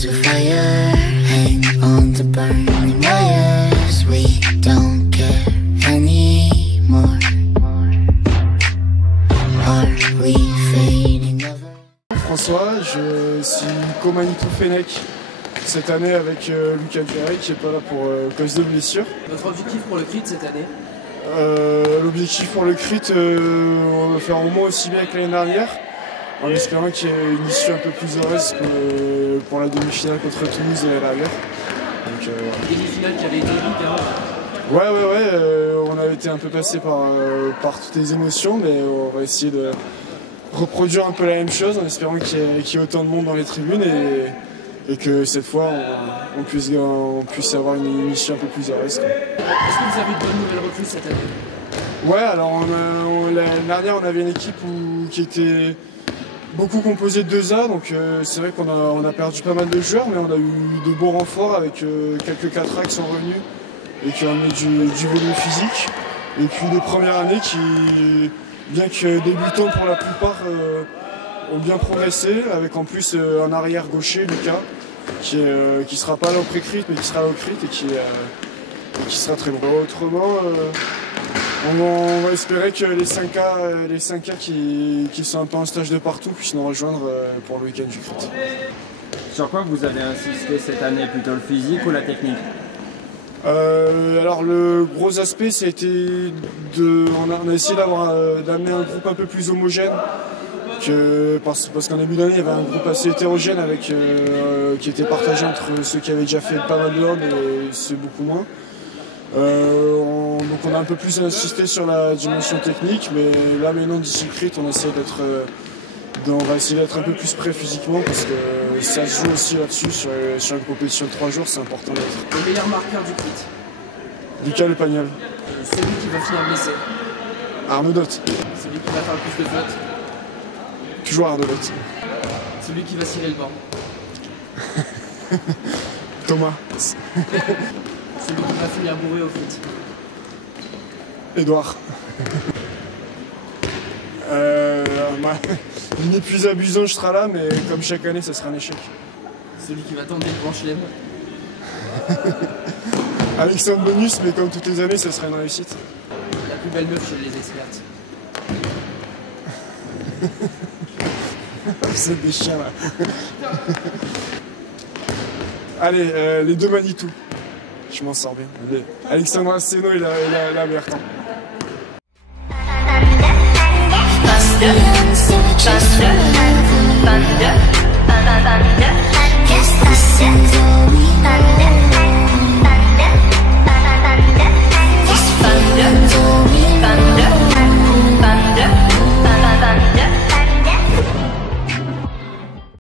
Flames of fire hang on the burning wires. We don't care anymore. Are we fading ever? François, je suis co-Manitou Fennec cette année avec Lucas Duray qui n'est pas là pour cause de blessure. Votre objectif pour le crit cette année? L'objectif pour le crit, on va faire au moins aussi bien que l'année dernière, en espérant qu'il y ait une issue un peu plus heureuse que pour la demi-finale contre Toulouse et la Guerre. Demi-finale qui avait été épique, hein. Ouais, on avait été un peu passé par toutes les émotions, mais on va essayer de reproduire un peu la même chose en espérant qu'il y ait autant de monde dans les tribunes et que cette fois on puisse avoir une issue un peu plus heureuse. Est-ce que vous avez de bonnes nouvelles recrues cette année? Ouais, alors l'année dernière on avait une équipe qui était beaucoup composée de 2A, donc c'est vrai qu'on a perdu pas mal de joueurs, mais on a eu de beaux renforts avec quelques 4A qui sont revenus et qui ont amené du volume physique. Et puis de première année qui, bien que débutants pour la plupart, ont bien progressé, avec en plus un arrière gaucher, Lucas, qui sera pas là au pré-crit, mais qui sera là au crit et qui sera très bon. Autrement, on va espérer que les 5K qui sont un peu en stage de partout puissent nous rejoindre pour le week-end du crit. Sur quoi vous avez insisté cette année, plutôt le physique ou la technique? Alors le gros aspect, c'était on a essayé d'amener un groupe un peu plus homogène, parce qu'en début d'année il y avait un groupe assez hétérogène qui était partagé entre ceux qui avaient déjà fait pas mal de hand et ceux beaucoup moins. Donc on a un peu plus insisté sur la dimension technique, mais là maintenant d'ici le crit on va essayer d'être un peu plus prêt physiquement parce que ça se joue aussi là-dessus sur une compétition de 3 jours, c'est important d'être. Le meilleur marqueur du crit? Lucas Le Pagnol. Celui qui va finir blessé? Arnaud Dot. Celui qui va faire le plus de fautes? Toujours Arnaud Dot. Celui qui va cirer le banc? Thomas. Celui qui va finir bourré au foot? Édouard. Ni plus abusant je serai là, mais comme chaque année ça sera un échec. Celui qui va tenter le grand chelem? Alexandre Bonus, mais comme toutes les années ça sera une réussite. La plus belle meuf chez les experts? Vous êtes des chiens là. Allez, les deux Manitou. Je m'en sors bien. Alexandre Asseno et la meilleure temps. Thunder, thunder, thunder.